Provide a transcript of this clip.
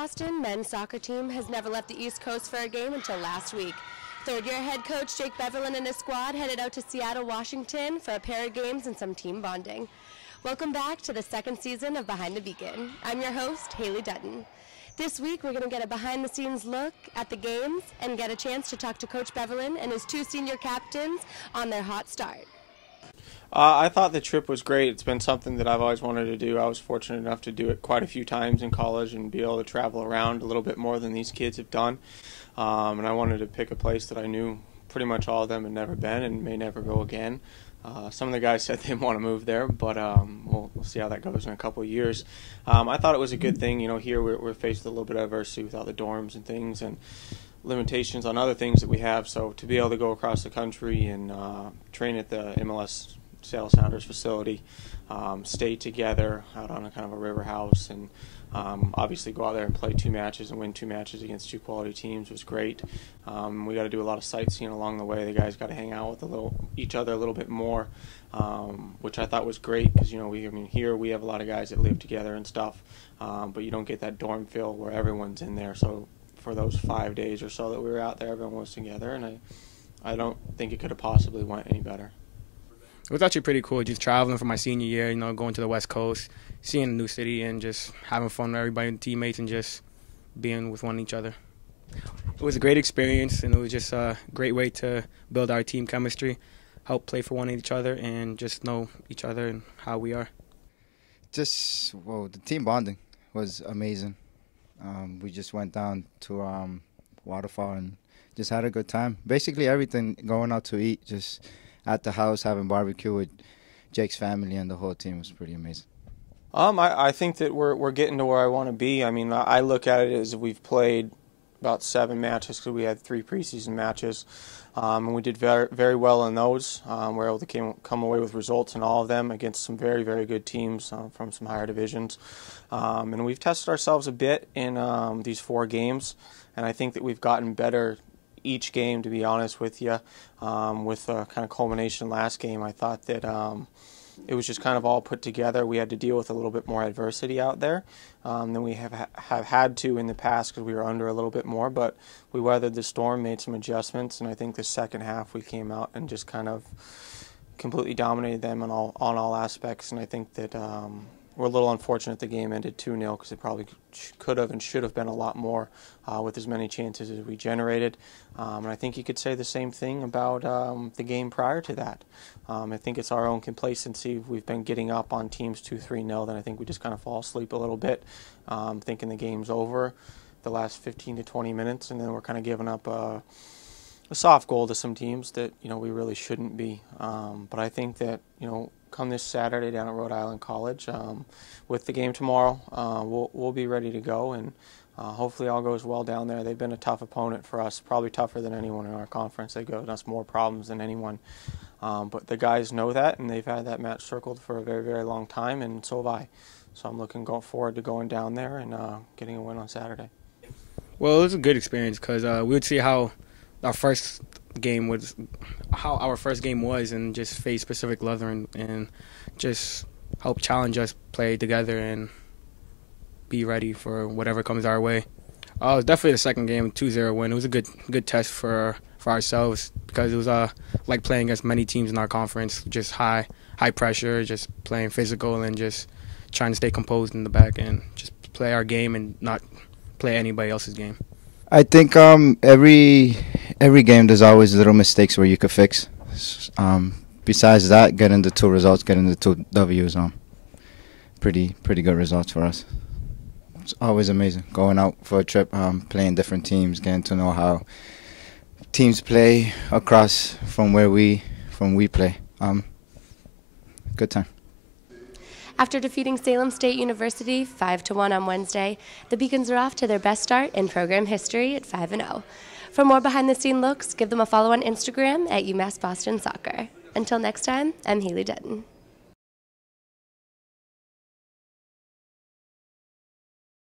Boston men's soccer team has never left the East Coast for a game until last week. Third-year head coach Jake Beverlin and his squad headed out to Seattle, Washington for a pair of games and some team bonding. Welcome back to the second season of Behind the Beacon. I'm your host, Haley Dutton. This week we're going to get a behind-the-scenes look at the games and get a chance to talk to Coach Beverlin and his two senior captains on their hot start. I thought the trip was great. It's been something that I've always wanted to do. I was fortunate enough to do it quite a few times in college and be able to travel around a little bit more than these kids have done. And I wanted to pick a place that I knew pretty much all of them had never been and may never go again. Some of the guys said they want to move there, but we'll see how that goes in a couple of years. I thought it was a good thing. You know, here we're faced with a little bit of adversity without the dorms and things and limitations on other things that we have. So to be able to go across the country and train at the MLS Seattle Sounders facility, stay together out on a kind of a river house, and obviously go out there and play two matches and win two matches against two quality teams was great. We got to do a lot of sightseeing along the way. The guys got to hang out with each other a little bit more, which I thought was great because here we have a lot of guys that live together and stuff, but you don't get that dorm feel where everyone's in there. So for those 5 days or so that we were out there, everyone was together, and I don't think it could have possibly went any better. It was actually pretty cool just traveling for my senior year, going to the West Coast, seeing a new city, and just having fun with everybody and teammates and just being with each other. It was a great experience, and it was just a great way to build our team chemistry, help play for each other, and just know each other and how we are. The team bonding was amazing. We just went down to Waterfall and just had a good time. Basically everything, going out to eat, just at the house, having barbecue with Jake's family and the whole team was pretty amazing. I think that we're getting to where I want to be. I mean, I look at it as we've played about 7 matches because we had 3 preseason matches, and we did very, very well in those. We were able to come away with results in all of them against some very, very good teams from some higher divisions. And we've tested ourselves a bit in these 4 games, and I think that we've gotten better each game, to be honest with you. With a kind of culmination last game, I thought that it was just kind of all put together. We had to deal with a little bit more adversity out there than we have had to in the past because we were under a little bit more, but we weathered the storm, made some adjustments, and I think the second half we came out and just kind of completely dominated them on all aspects, and I think that we're a little unfortunate the game ended 2-0 because it probably could have and should have been a lot more with as many chances as we generated. And I think you could say the same thing about the game prior to that. I think it's our own complacency. We've been getting up on teams 2-3-0, then I think we just kind of fall asleep a little bit, thinking the game's over the last 15 to 20 minutes, and then we're kind of giving up a soft goal to some teams that we really shouldn't be. But I think that come this Saturday down at Rhode Island College, with the game tomorrow, we'll be ready to go, and hopefully all goes well down there. They've been a tough opponent for us, probably tougher than anyone in our conference. They've given us more problems than anyone, but the guys know that, and they've had that match circled for a very, very long time, and so have I. So I'm looking forward to going down there and getting a win on Saturday. Well, it was a good experience because we would see how our first game was, and just face Pacific Lutheran and just help challenge us, play together, and be ready for whatever comes our way. It was definitely the second game, 2-0 win. It was a good test for ourselves because it was like playing against many teams in our conference, just high pressure, just playing physical and just trying to stay composed in the back and just play our game and not play anybody else's game. I think every game there's always little mistakes where you could fix. Besides that, getting the 2 results, getting the 2 W's, pretty good results for us. It's always amazing going out for a trip, playing different teams, getting to know how teams play across from where we play. Good time. After defeating Salem State University 5-1 on Wednesday, the Beacons are off to their best start in program history at 5-0. For more behind-the-scene looks, give them a follow on Instagram at UMass Boston Soccer. Until next time, I'm Haley Dutton.